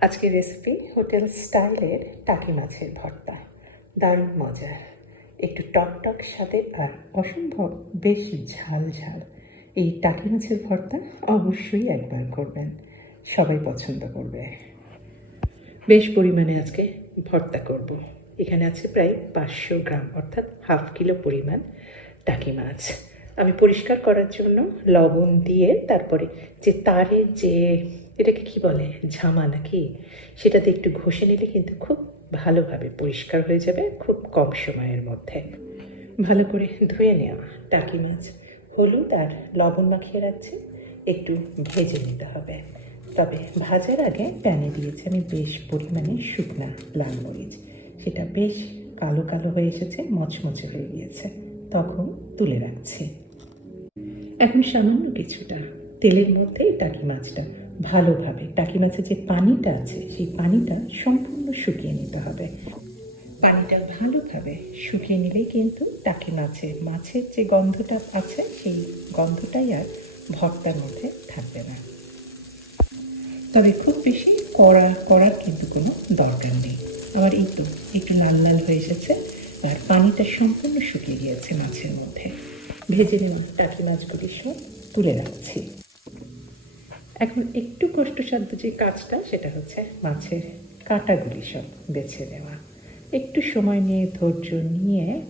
আজকের recipe hotel স্টাইলের টাকি মাছের ভর্তা। দারুণ মজার। একটু টক টক স্বাদে আর অসম্ভব বেশ ঝাল ঝাল। এই টাকি মাছের ভর্তা অবশ্যই একবার করবেন। সবাই পছন্দ করবে। বেশ পরিমাণে আজকে ভর্তা করব। এখানে আছে প্রায় পাঁচশো গ্রাম, অর্থাৎ হাফ কিলো পরিমাণ টাকি মাছ। আমি পরিষ্কার করার জন্য লবণ দিয়ে তারপরে যে তারের যে, এটাকে কি বলে, ঝামা নাকি, সেটাতে একটু ঘষে নিলে কিন্তু খুব ভালোভাবে পরিষ্কার হয়ে যাবে, খুব কম সময়ের মধ্যে। ভালো করে ধুয়ে নেওয়া। টাকি মাছ হলুদ আর লবণ মাখিয়ে রাখছি। একটু ভেজে নিতে হবে। তবে ভাজার আগে প্যানে দিয়েছি আমি বেশ পরিমাণে শুকনা লাল মরিচ। সেটা বেশ কালো কালো হয়ে এসেছে, মচমচে হয়ে গিয়েছে। তখন তুলে রাখছি। এখন সামান্য কিছুটা তেলের মধ্যে টাকি মাছটা ভালোভাবে, টাকি মাছের যে পানিটা আছে সেই পানিটা সম্পূর্ণ শুকিয়ে নিতে হবে। পানিটা ভালোভাবে শুকিয়ে নিলেই কিন্তু টাকি মাছের মাছের যে গন্ধটা আছে, সেই গন্ধটাই আর ভর্তার মধ্যে থাকবে না। তবে খুব বেশি কড়া করার কিন্তু কোনো দরকার নেই। আবার এই তো, একটু লাল লাল হয়ে এসেছে, আর পানিটা সম্পূর্ণ শুকিয়ে গিয়েছে মাছের মধ্যে। ভেজে নেওয়া টাকি মাছগুলি সব তুলে রাখছি। এখন একটু কষ্টসাধ্য যে কাজটা, সেটা হচ্ছে মাছের কাঁটাগুলি সব বেছে নেওয়া। একটু সময় নিয়ে, ধৈর্য নিয়ে,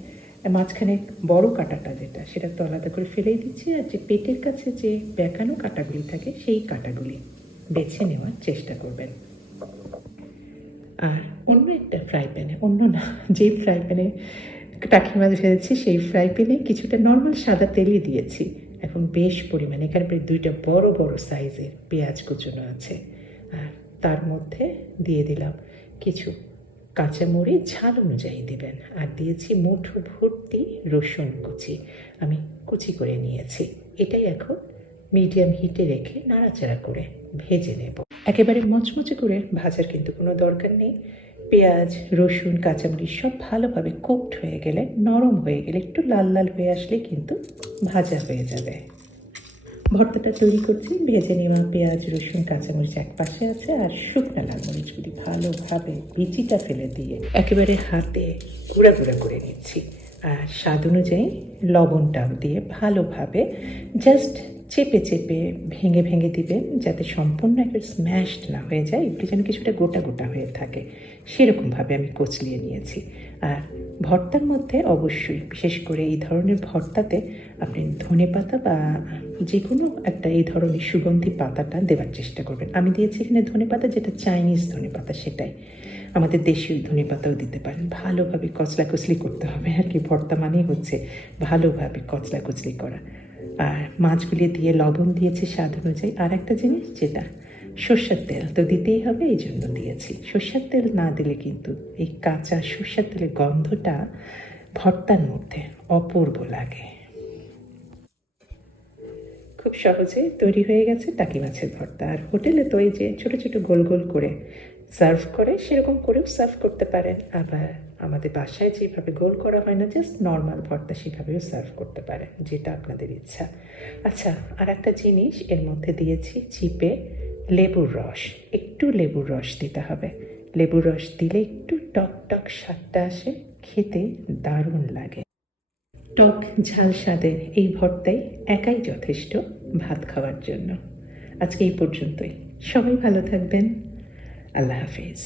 মাঝখানে বড় কাঁটাটা যেটা, সেটা তো আলাদা করে ফেলেই দিচ্ছি। আর যে পেটের কাছে যে বেঁকানো কাঁটাগুলি থাকে, সেই কাঁটাগুলি বেছে নেওয়ার চেষ্টা করবেন। আর অন্য একটা ফ্রাই প্যানে, অন্য না যেই ফ্রাই প্যানে টাকি মাছ ভেজেছি সেই ফ্রাই প্যানে কিছুটা নর্মাল সাদা তেলই দিয়েছি। এখন বেশ পরিমাণে, এখানে প্রায় দুইটা বড় বড় সাইজের পেঁয়াজ কুচনো আছে। আর তার মধ্যে দিয়ে দিলাম কিছু কাঁচামরিচ, ঝাল অনুযায়ী দেবেন। আর দিয়েছি মুঠো ভর্তি রসুন কুচি। আমি কুচি করে নিয়েছি। এটাই এখন মিডিয়াম হিটে রেখে নাড়াচাড়া করে ভেজে নেব। একেবারে মচমচে করে ভাজার কিন্তু কোনো দরকার নেই। পেঁয়াজ, রসুন, কাঁচামরিচ সব ভালোভাবে কুকড হয়ে গেলে, নরম হয়ে গেলে একটু লাল লাল হয়ে আসলে কিন্তু ভাজা হয়ে যাবে। ভর্তাটা তৈরি করছি, ভেজে নেওয়া পেঁয়াজ, রসুন, কাঁচামরিচ এক পাশে আছে আর শুকনো লাল মরিচগুলি ভালোভাবে বিচিটা ফেলে দিয়ে একেবারে হাতে গুঁড়া গুঁড়া করে নিচ্ছি। আর স্বাদ অনুযায়ী লবণটাও দিয়ে ভালোভাবে জাস্ট চেপে চেপে ভেঙে ভেঙে দিবেন যাতে সম্পূর্ণ একটা স্ম্যাশড না হয়ে যায় এগুলি যেন কিছুটা গোটা গোটা হয়ে থাকে। সেরকমভাবে আমি কচলিয়ে নিয়েছি। আর ভর্তার মধ্যে অবশ্যই, বিশেষ করে এই ধরনের ভর্তাতে আপনি ধনে পাতা বা যে কোনো একটা এই ধরনের সুগন্ধি পাতাটা দেওয়ার চেষ্টা করবেন। আমি দিয়েছি এখানে ধনে পাতা, যেটা চাইনিজ ধনে পাতা সেটাই। আমাদের দেশীয় ধনে পাতাও দিতে পারেন। ভালোভাবে কচলা কচলি করতে হবে আর কি। ভর্তা মানেই হচ্ছে ভালোভাবে কচলা কচলি করা। আর মাছগুলি দিয়ে লবণ দিয়েছি স্বাদ অনুযায়ী। আর একটা জিনিস যেটা, সর্ষের তেল তো দিতেই হবে, এই জন্য দিয়েছি। সর্ষের তেল না দিলে কিন্তু এই কাঁচা সর্ষের তেলের গন্ধটা ভর্তার মধ্যে অপূর্ব লাগে। খুব সহজে তৈরি হয়ে গেছে টাকি মাছের ভর্তা। আর হোটেলে তো এই যে ছোটো ছোটো গোল গোল করে সার্ভ করে, সেরকম করেও সার্ভ করতে পারেন। আবার আমাদের বাসায় যেভাবে গোল করা হয় না জাস্ট নর্মাল ভর্তা সেভাবেও সার্ভ করতে পারেন, যেটা আপনাদের ইচ্ছা। আচ্ছা আর একটা জিনিস, এর মধ্যে দিয়েছি চিপে লেবুর রস। একটু লেবুর রস দিতে হবে। লেবুর রস দিলে একটু টক টক স্বাদটা আসে, খেতে দারুণ লাগে। টক ঝাল স্বাদের এই ভর্তাই একাই যথেষ্ট ভাত খাওয়ার জন্য। আজকে এই পর্যন্তই। সবাই ভালো থাকবেন। আল্লাহ হাফিজ।